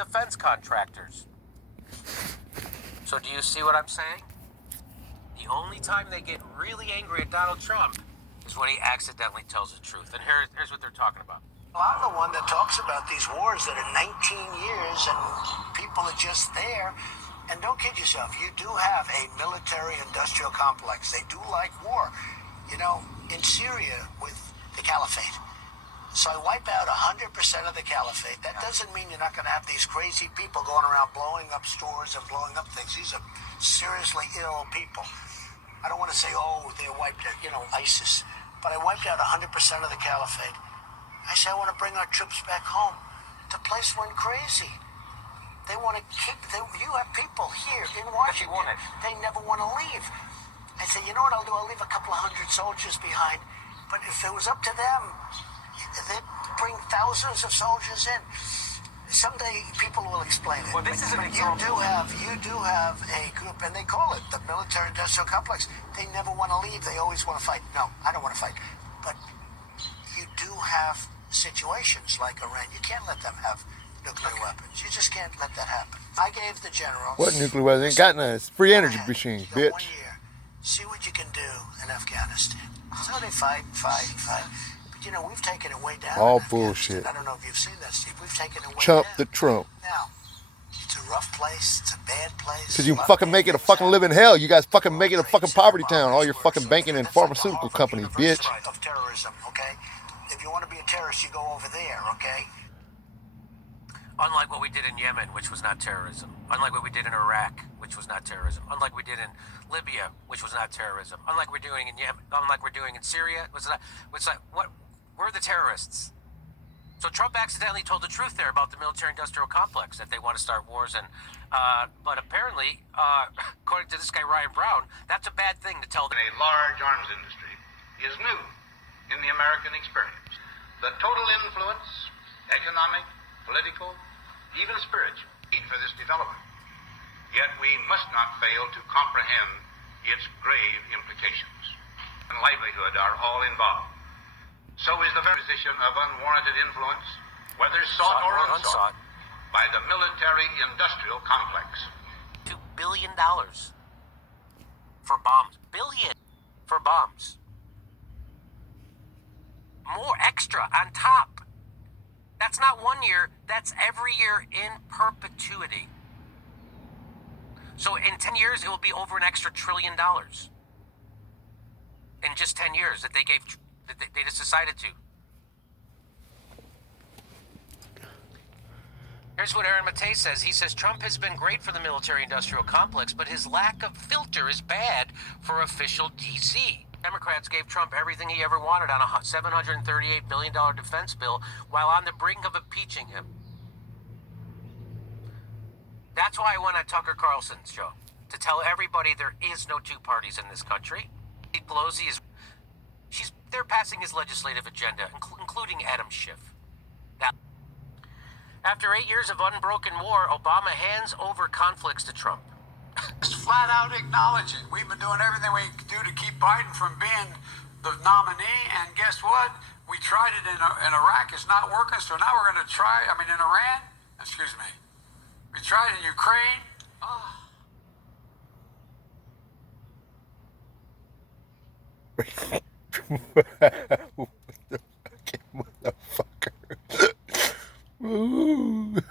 of defense contractors. So do you see what I'm saying? The only time they get really angry at Donald Trump is when he accidentally tells the truth. And here's what they're talking about. I'm the one that talks about these wars that are 19 years and people are just there. And don't kid yourself, you do have a military-industrial complex. They do like war. You know, in Syria with the caliphate. So I wipe out 100% of the caliphate. That doesn't mean you're not going to have these crazy people going around blowing up stores and blowing up things. These are seriously ill people. I don't want to say, oh, they're wiped out, you know, ISIS. But I wiped out 100% of the caliphate. I say I want to bring our troops back home. The place went crazy. They want to keep, you have people here in Washington. They never want to leave. I say, you know what I'll do? I'll leave a couple of hundred soldiers behind. But if it was up to them, they'd bring thousands of soldiers in. Someday people will explain it. Well, this is an example. You do have a group, and they call it the military-industrial complex. They never want to leave. They always want to fight. No, I don't want to fight. But you do have situations like Iran. You can't let them have nuclear weapons. You just can't let that happen. I gave the general... What nuclear weapons? Ain't got none. It's free energy machine, bitch. 1 year. See what you can do in Afghanistan. So they fight. But, you know, we've taken it way down. All bullshit. I don't know if you've seen that, Steve. We've taken it way Chump down. the Trump. Now, it's a rough place. It's a bad place. Cause you fucking make it a fucking living hell. You guys fucking make it a fucking poverty town. All your fucking banking and pharmaceutical companies, bitch. Of terrorism, okay? If you want to be a terrorist, you go over there, okay? Unlike what we did in Yemen, which was not terrorism. Unlike what we did in Iraq, which was not terrorism. Unlike we did in Libya, which was not terrorism. Unlike we're doing in Yemen. Unlike we're doing in Syria, what? We're the terrorists. So Trump accidentally told the truth there about the military-industrial complex, that they want to start wars, and but apparently, according to this guy Ryan Brown, that's a bad thing to tell them. A large arms industry is new in the American experience. The total influence, economic, political, even spiritual, for this development. Yet we must not fail to comprehend its grave implications. And livelihood are all involved. So is the very position of unwarranted influence, whether sought or unsought, by the military-industrial complex. $2 billion for bombs. Billion for bombs. More extra on top. That's not 1 year, that's every year in perpetuity. So in 10 years, it will be over an extra $1 trillion. In just 10 years that they just decided to. Here's what Aaron Matei says. He says, Trump has been great for the military-industrial complex, but his lack of filter is bad for official D.C. Democrats gave Trump everything he ever wanted on a $738 billion defense bill while on the brink of impeaching him. That's why I went on Tucker Carlson's show, to tell everybody there is no two parties in this country. Pelosi they're passing his legislative agenda, including Adam Schiff. Now, after 8 years of unbroken war, Obama hands over conflicts to Trump. Just flat out acknowledge it. We've been doing everything we can do to keep Biden from being the nominee, and guess what? We tried it in Iraq. It's not working, so now we're going to try, in Iran. Excuse me. We tried it in Ukraine. What the fucking motherfucker. Ooh.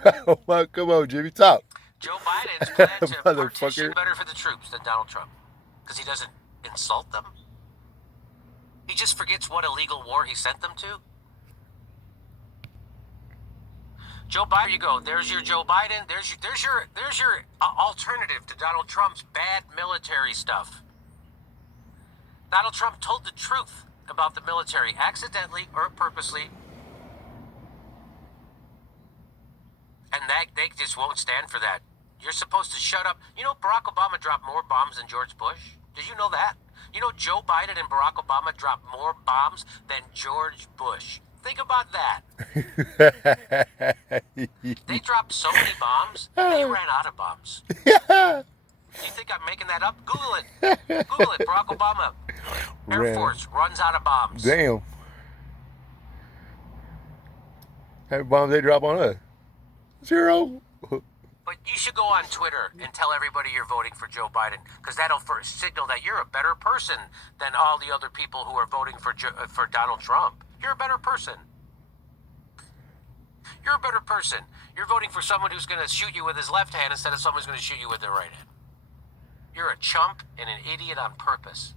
Come on, Jimmy, talk. Joe Biden's plan to Motherfucker. partition better for the troops than Donald Trump. Because he doesn't insult them. He just forgets what illegal war he sent them to. Joe Biden, there you go. There's your Joe Biden. There's your alternative to Donald Trump's bad military stuff. Donald Trump told the truth about the military, accidentally or purposely. And they just won't stand for that. You're supposed to shut up. You know, Barack Obama dropped more bombs than George Bush. Did you know that? You know, Joe Biden and Barack Obama dropped more bombs than George Bush. Think about that. They dropped so many bombs, they ran out of bombs. You think I'm making that up? Google it. Google it. Barack Obama, Air Force runs out of bombs. Damn. How many bombs they drop on us? 0. But you should go on Twitter and tell everybody you're voting for Joe Biden, because that'll first signal that you're a better person than all the other people who are voting for Donald Trump. You're a better person. You're a better person. You're voting for someone who's going to shoot you with his left hand instead of someone who's going to shoot you with their right hand. You're a chump and an idiot on purpose.